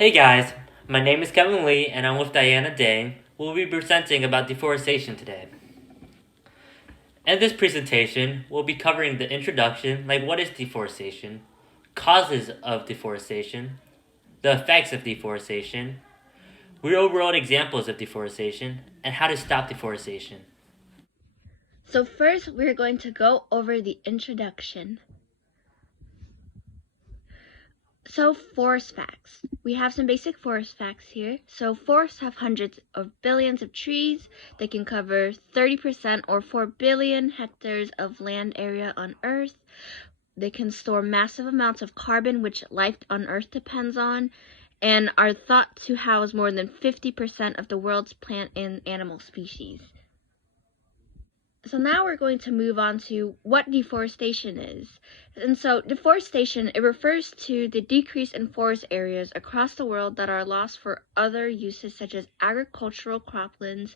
Hey guys, my name is Kevin Lee and I'm with Diana Day. We'll be presenting about deforestation today. In this presentation, we'll be covering the introduction, like what is deforestation, causes of deforestation, the effects of deforestation, real-world examples of deforestation, and how to stop deforestation. So first, we're going to go over the introduction. So forest facts. We have some basic forest facts here. So forests have hundreds of billions of trees. They can cover 30% or 4 billion hectares of land area on Earth. They can store massive amounts of carbon, which life on Earth depends on, and are thought to house more than 50% of the world's plant and animal species. So now we're going to move on to what deforestation is. And so deforestation, it refers to the decrease in forest areas across the world that are lost for other uses such as agricultural croplands,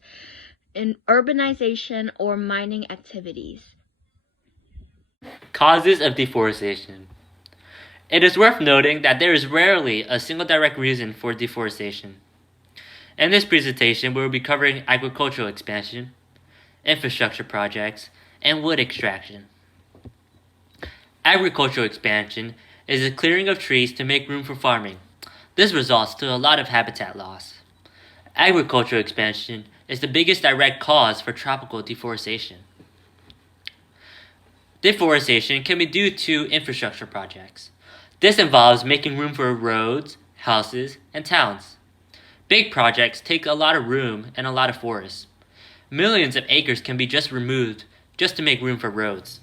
in urbanization, or mining activities. Causes of deforestation. It is worth noting that there is rarely a single direct reason for deforestation. In this presentation, we will be covering agricultural expansion, infrastructure projects, and wood extraction. Agricultural expansion is the clearing of trees to make room for farming. This results to a lot of habitat loss. Agricultural expansion is the biggest direct cause for tropical deforestation. Deforestation can be due to infrastructure projects. This involves making room for roads, houses, and towns. Big projects take a lot of room and a lot of forests. Millions of acres can be just removed just to make room for roads.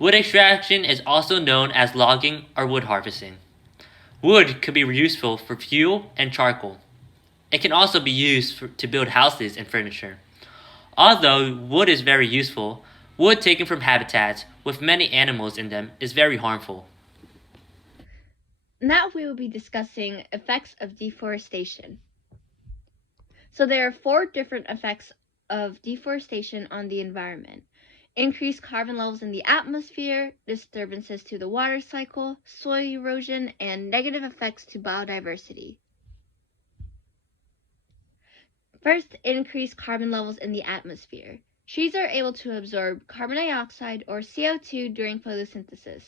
Wood extraction is also known as logging or wood harvesting. Wood could be useful for fuel and charcoal. It can also be used to build houses and furniture. Although wood is very useful, wood taken from habitats with many animals in them is very harmful. Now we will be discussing effects of deforestation. So there are 4 different effects of deforestation on the environment: increased carbon levels in the atmosphere, disturbances to the water cycle, soil erosion, and negative effects to biodiversity. First, increased carbon levels in the atmosphere. Trees are able to absorb carbon dioxide or CO2 during photosynthesis.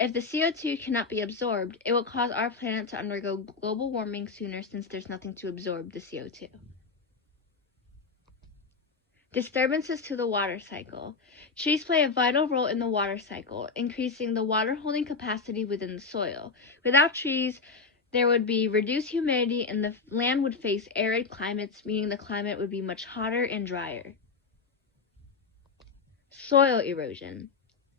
If the CO2 cannot be absorbed, it will cause our planet to undergo global warming sooner since there's nothing to absorb the CO2. Disturbances to the water cycle. Trees play a vital role in the water cycle, increasing the water holding capacity within the soil. Without trees, there would be reduced humidity and the land would face arid climates, meaning the climate would be much hotter and drier. Soil erosion.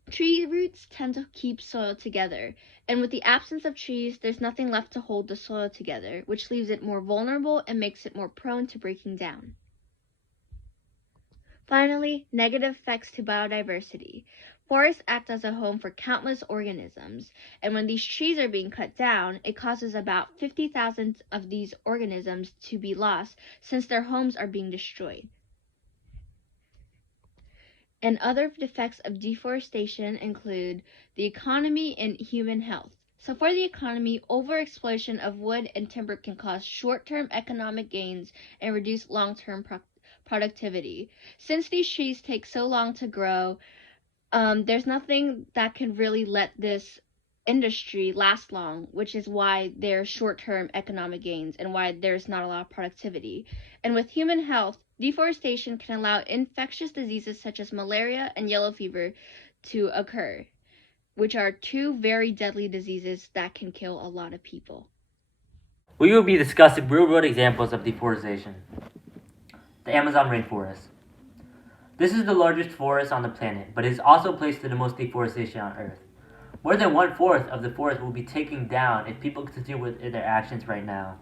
Tree roots tend to keep soil together, and with the absence of trees, there's nothing left to hold the soil together, which leaves it more vulnerable and makes it more prone to breaking down. Finally, negative effects to biodiversity. Forests act as a home for countless organisms, and when these trees are being cut down, it causes about 50,000 of these organisms to be lost since their homes are being destroyed. And other effects of deforestation include the economy and human health. So for the economy, overexploitation of wood and timber can cause short-term economic gains and reduce long-term productivity. Since these trees take so long to grow, there's nothing that can really let this industry last long, which is why there's short-term economic gains and why there's not a lot of productivity. And with human health, deforestation can allow infectious diseases such as malaria and yellow fever to occur, which are 2 very deadly diseases that can kill a lot of people. We will be discussing real-world examples of deforestation. The Amazon rainforest. This is the largest forest on the planet, but it is also placed to the most deforestation on Earth. More than 1/4 of the forest will be taken down if people continue with their actions right now.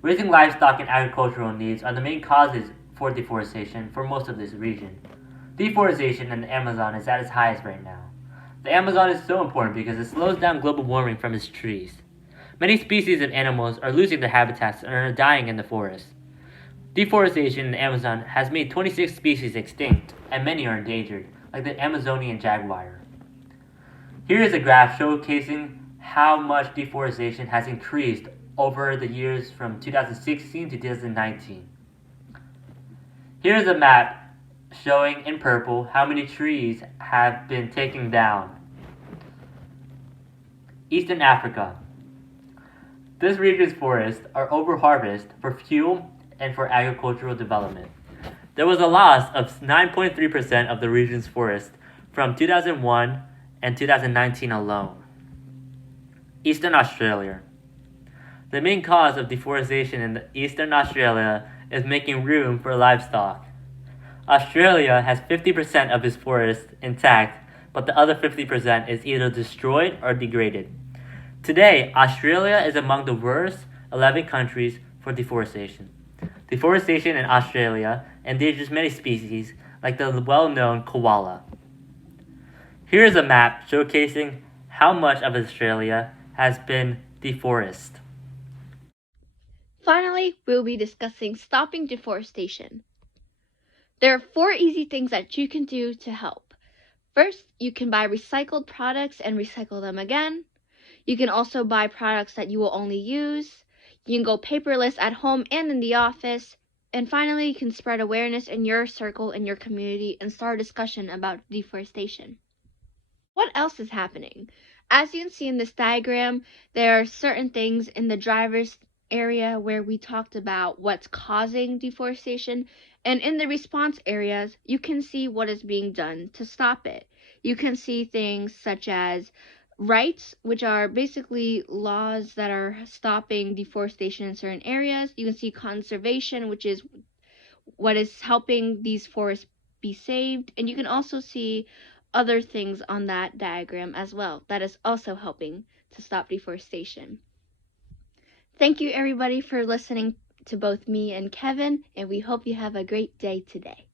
Raising livestock and agricultural needs are the main causes for deforestation for most of this region. Deforestation in the Amazon is at its highest right now. The Amazon is so important because it slows down global warming from its trees. Many species of animals are losing their habitats and are dying in the forest. Deforestation in the Amazon has made 26 species extinct, and many are endangered, like the Amazonian jaguar. Here is a graph showcasing how much deforestation has increased over the years from 2016 to 2019. Here's a map showing in purple how many trees have been taken down. Eastern Africa. This region's forests are overharvested for fuel and for agricultural development. There was a loss of 9.3% of the region's forest from 2001 and 2019 alone. Eastern Australia. The main cause of deforestation in Eastern Australia is making room for livestock. Australia has 50% of its forest intact, but the other 50% is either destroyed or degraded. Today, Australia is among the worst 11 countries for deforestation. Deforestation in Australia endangers many species, like the well-known koala. Here is a map showcasing how much of Australia has been deforested. Finally, we'll be discussing stopping deforestation. There are 4 easy things that you can do to help. First, you can buy recycled products and recycle them again. You can also buy products that you will only use. You can go paperless at home and in the office. And finally, you can spread awareness in your circle, in your community, and start a discussion about deforestation. What else is happening? As you can see in this diagram, there are certain things in the driver's area where we talked about what's causing deforestation, and in the response areas, you can see what is being done to stop it. You can see things such as rights, which are basically laws that are stopping deforestation in certain areas. You can see conservation, which is what is helping these forests be saved, and you can also see other things on that diagram as well that is also helping to stop deforestation. Thank you everybody for listening to both me and Kevin, and we hope you have a great day today.